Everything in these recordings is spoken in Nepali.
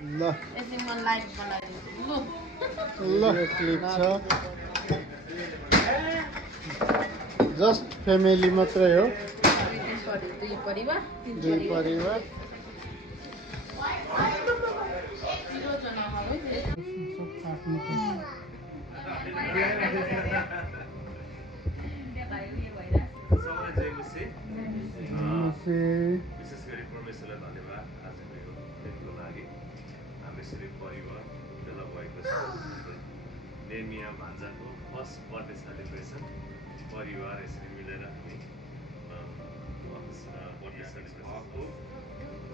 ल यसैमा लाइभ बनाइदिन्छु ल क्लिप छ जस्ट फ्यामिली मात्रै हो दुई परिवार दुई परिवार विशेष गरी परमेश्वरलाई धन्यवाद आजको यो दिनको लागि हामी यसरी परिवार भेला भएको छ नेमिया भान्जाको फर्स्ट बर्थडे सेलिब्रेसन परिवार यसरी मिलेर हामी बर्थडे सेलिब्रेसन अर्को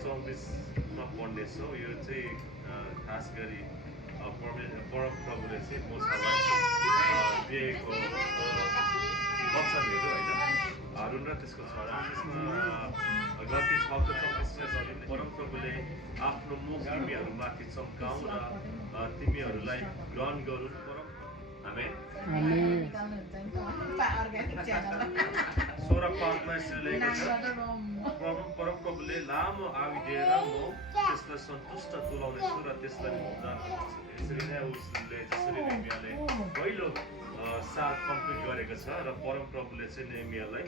24मा पढ्नेछौँ यो चाहिँ खास गरी परम प्रभुले चाहिँ मोसालाई दिएको वचनहरू होइन हारुन र त्यसको छोरा गल्ती 6:24 परम प्रभुले आफ्नो मुख तिमीहरूमाथि चम्काउँ र तिमीहरूलाई ग्रहण गरून् परम आमेन 16 पदमा यसरी लेखेको छ परम प्रभुले लामो आयु दिएर म त्यसलाई सन्तुष्ट तुल्याउनेछु र त्यसलाई यसरी नै उसले जसरी नेमियाले पहिलो साल कम्प्लिट गरेको छ र परम प्रभुले चाहिँ नेमियालाई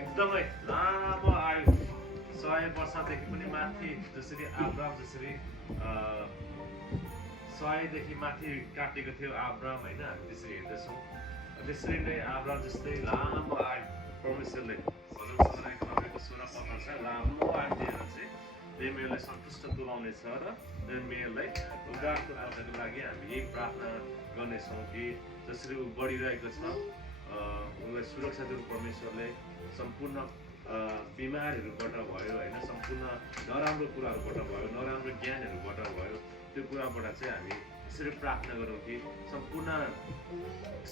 एकदमै लामो आयु 100 वर्षदेखि पनि माथि जसरी आब्राम जसरी 100 देखि माथि काटेको थियो आब्राम होइन हामी त्यसरी हेर्दछौँ त्यसरी नै आब्राम जस्तै लामो आयु परमेश्वरले भजन सङ्ग्रह 16 पदमा छ लामो आयु दिएर चाहिँ नेमियालाई सन्तुष्ट तुल्याउनेछ र नेमियालाई उद्धारको गर्नको लागि हामी यही प्रार्थना गर्नेछौँ कि जसरी ऊ बढिरहेको छ उसलाई सुरक्षा दिनु परमेश्वरले सम्पूर्ण बिमारहरूबाट भयो होइन सम्पूर्ण नराम्रो कुराहरूबाट भयो नराम्रो ज्ञानहरूबाट भयो त्यो कुराबाट चाहिँ हामी यसरी प्रार्थना गरौँ कि सम्पूर्ण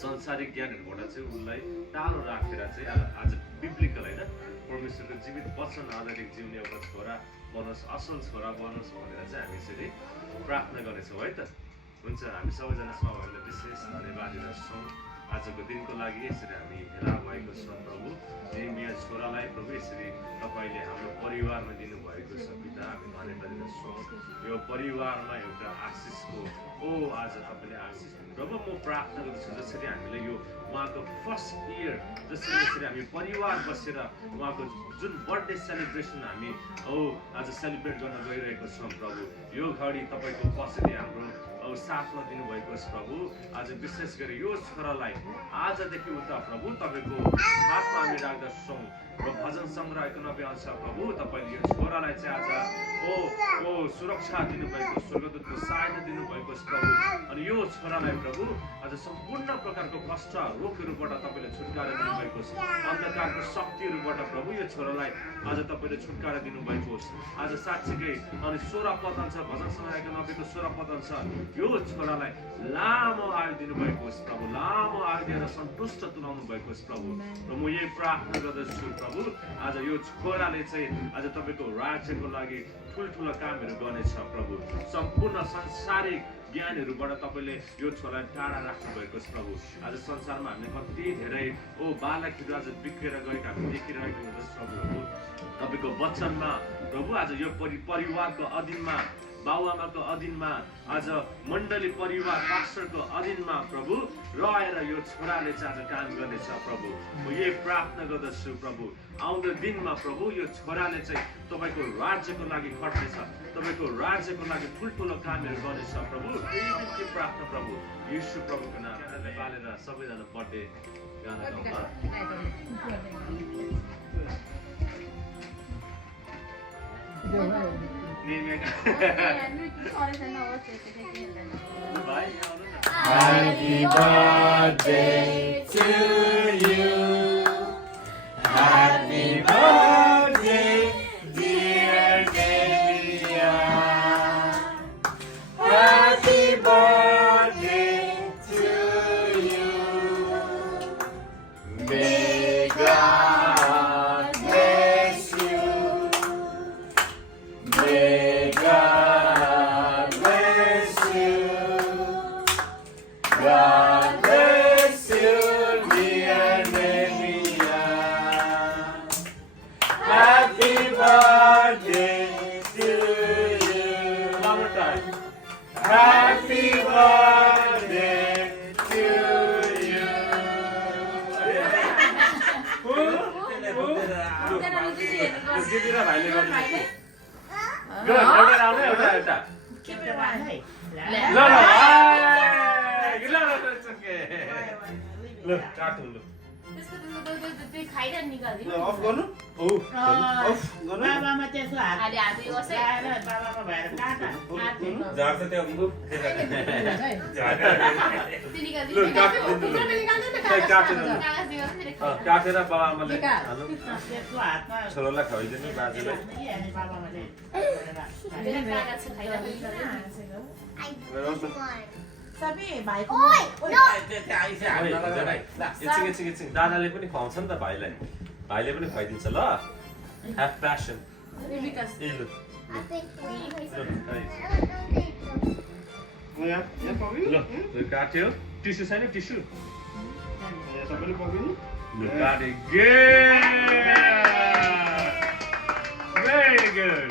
संसारिक ज्ञानहरूबाट चाहिँ उसलाई टाढो राखेर चाहिँ आज बिब्लिकल होइन परमेश्वरको जीवित वचन आधारित जिउने एउटा छोरा बनोस् असल छोरा बनोस् भनेर चाहिँ हामी यसरी प्रार्थना गर्नेछौँ है त हुन्छ हामी सबैजना सबैलाई विशेष धन्यवाद दिन्छौँ आजको दिनको लागि यसरी हामी भेला भएको छौँ प्रभु नेमिया छोरालाई प्रभु यसरी तपाईँले हाम्रो परिवारमा दिनुभएको छ पिता हामी धन्यवाद दिन्छौँ यो परिवारमा एउटा आशिषको आज तपाईँले आशिष प्रभु म प्रार्थना गर्दछु जसरी हामीले यो उहाँको फर्स्ट इयर जसरी हामी परिवार बसेर उहाँको जुन बर्थडे सेलिब्रेसन हामी आज सेलिब्रेट गर्न गइरहेको छौँ प्रभु यो घडी तपाईँको पछाडि हाम्रो साथमा दिनुभएको छ प्रभु आज विशेष गरी यो छोरालाई आजदेखि उता प्रभु तपाईँको हातमा हामी राख्दछौँ र भजन सङ्ग्रह 91 अनुसार प्रभु तपाईँले यो छोरालाई चाहिँ आज सुरक्षा दिनुभएको स्वर्गदूतको सहायता दिनुभएको छ प्रभु अनि यो छोरालाई प्रभु आज सम्पूर्ण प्रकारको कष्ट रोगहरूबाट तपाईँले छुटकारा दिनुभएको छ अन्धकारको शक्तिहरूबाट प्रभु यो छोरालाई आज तपाईँले छुटकारा दिनुभएको छ आज साँच्चीकै अनि 16 पद छ भजन सङ्ग्रह 91 को 16 पद छ यो छोरालाई लामो आयु दिनुभएको छ प्रभु लामो आयु दिएर सन्तुष्ट तुल्याउनु भएको छ प्रभु र म यही प्रार्थना गर्दछु प्रभु आज यो छोराले चाहिँ आज तपाईँको राज्यको लागि ठुल्ठुला कामहरू गर्नेछ प्रभु सम्पूर्ण संसारिक ज्ञानहरूबाट तपाईँले यो छोरालाई टाढा राख्नु भएको छ प्रभु आज संसारमा हामीले कति धेरै बालकहरू आज बिग्रेर गएको हामी देखिरहेको हुँदछ प्रभुहरू तपाईँको वचनमा प्रभु आज यो परिवारको अधीनमा बाबुआमाको अधीनमा आज मण्डली परिवार पास्टरको अधीनमा प्रभु रहेर यो छोराले चाहिँ आज काम गर्नेछ प्रभु म यही प्रार्थना गर्दछु प्रभु आउँदो दिनमा प्रभु यो छोराले चाहिँ तपाईँको राज्यको लागि खट्नेछ तपाईँको राज्यको लागि ठुल्ठुलो कामहरू गर्नेछ प्रभु यही प्रार्थना प्रभु यीशु प्रभुको नामले पालेर सबैजना बर्थडे गाना गाउँदा Happy birthday to you. Happy birthday, dear Delia. Happy birthday to you. May God bless you. May God bless you. God bless you, dear. दिदी र भाइले गर्नु भाइले? एउटा राउन्ड एउटा एउटा ल ल it's okay ल काटु ल त्यो खाइरहनु निकाल्दिनु। अफ गर्नु ओ अफ गर्नु बाबामा त्यसो हात अहिले हात उयो चाहिँ ल्याएर बाबामा भएर काट झार्छ त्यो मुख त्यो निकाल्दिनु। ल काट काटेर कागज निकाल्नु नि। काटेर बाबाआमाले हाल्नु त्यसको हातमा छोरालाई खुवाइदिनु बाजेलाई अनि बाबामाले मेरो कागज चाहिँ खाइरहनु निकाल्नु। सबै भाइको एकछिन एकछिन दादाले पनि खुवाउँछ नि त भाइलाई भाइले पनि खुवाइदिन्छ ल ह्याभ प्यासन विकास ए ल ल ल काट्यो टिस्यु छैन टिस्यु सबैले पक्रिनु ल काटे भेरी गुड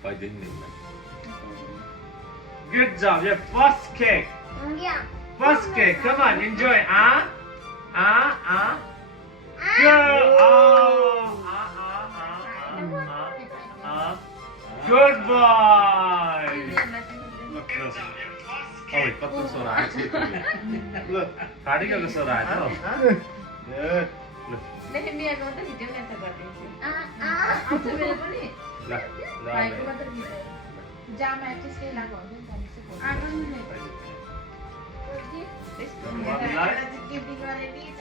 खुवाइदिनु नि Good job. Your first cake. First cake. Come on, enjoy. Good boy. Oh, wait, कस्तो स्वर आएछ ल फाटेको स्वर आएछ लेखे मियाको मात्रै भिडियो क्याप्चर गरिदिन्छु। आउँछ मेरो पनि ल ल भाइको मात्रै भिडियो जामा त्यसकै लागु हुन्छ नि त आगो नि गिफ्ट गरेर भयो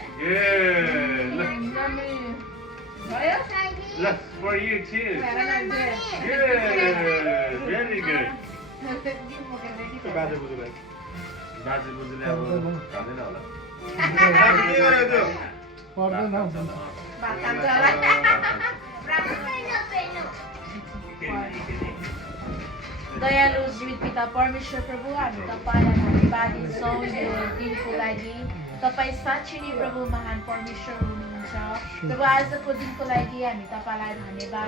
Look for you too. Good. Very good. बाजे बुझ्नुलाई बाजे बोजूले अब खाँदैन होला पर्दैन दयालु जीवित पिता परमेश्वर प्रभु हामी तपाईँलाई धन्यवाद दिन्छौँ यो दिनको लागि। तपाईँ साँच्चै नै प्रभु महान परमेश्वर हुनुहुन्छ प्रभु। आजको दिनको लागि हामी तपाईँलाई धन्यवाद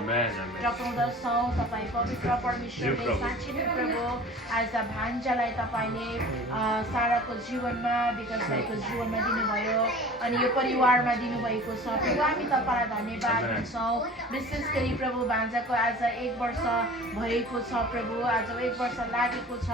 जपाउँदछौँ। तपाईँ पवित्र परमेश्वरले साँच्चै नै प्रभु आज भान्जालाई तपाईँले साराको जीवनमा विकास भाइको जीवनमा दिनुभयो अनि यो परिवारमा दिनुभएको छ प्रभु। हामी तपाईँलाई धन्यवाद दिन्छौँ। विशेष गरी प्रभु भान्जाको आज 1 वर्ष भएको छ प्रभु। आज 1 वर्ष लागेको छ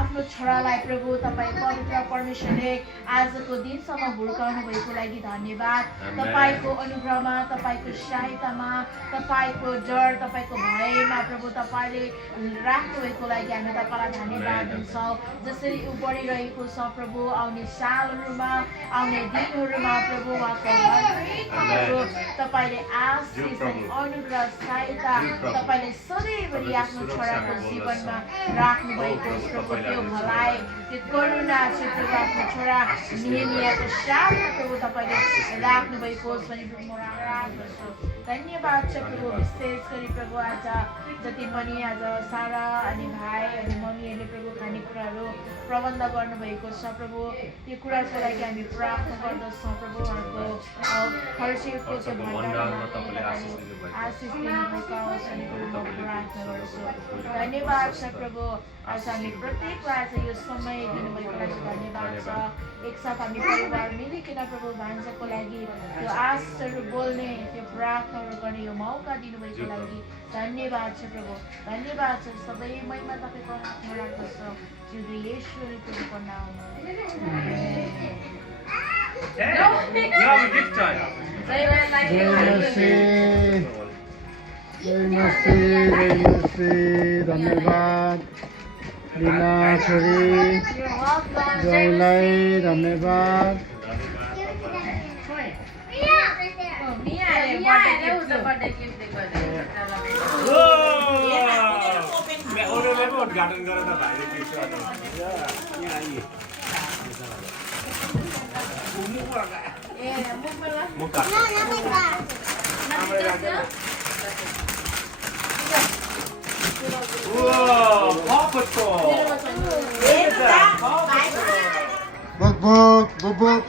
आफ्नो छोरालाई प्रभु। तपाईँ पवित्र परमेश्वरले आजको दिनसम्म हुर्काउनु भएको लागि धन्यवाद। तपाईँको अनुग्रहमा तपाईँको सहायतामा तपाईँको डर तपाईँको भयमा प्रभु तपाईँले राख्नु भएको लागि हामी तपाईँलाई धन्यवाद दिन्छौँ। जसरी ऊ बढिरहेको छ प्रभु आउने सालहरूमा आउने दिनहरूमा प्रभु उहाँको प्रभु तपाईँले आशिष अनि अनुग्रह सहायता तपाईँले सधैँभरि आफ्नो छोराको जीवनमा राख्नु भएको प्रभु। त्यो भलाइ त्यो करुणा चाहिँ प्रभु आफ्नो छोरा नेहमियाको साथमा प्रभु तपाईँले राख्नु भएको पनि म आराध गर्छु। धन्यवाद छ प्रभु। विशेष गरी प्रभु आज जति पनि आज सारा अनि भाइ अनि मम्मीहरूले प्रभु खानेकुराहरू प्रबन्ध गर्नुभएको छ प्रभु। त्यो कुराको लागि हामी प्रार्थना गर्दछौँ प्रभु। उहाँको खर्चेको त्यो भण्डारमा आशिष दिनुभएको होस् अनि प्रभु म प्रार्थना गर्छु। धन्यवाद छ प्रभु। आज हामी प्रत्येकलाई आज यो समय दिनुभएको लागि धन्यवाद छ। एकसाथ हामी परिवार मिलिकन प्रभु भान्जाको लागि त्यो आशहरू बोल्ने त्यो प्रार्थनाहरू गर्ने यो मौका दिनुभएको लागि धन्यवाद छ प्रभु। धन्यवाद छ। सबै महिमा तपाईँको हातमा राख्दछौँ जिउँदो येशूको नाममा। धन्यवाद लिना छोरी जयलाई धन्यवाद। उद्घाटन गरेर भाइले बुक बुक बुक बुक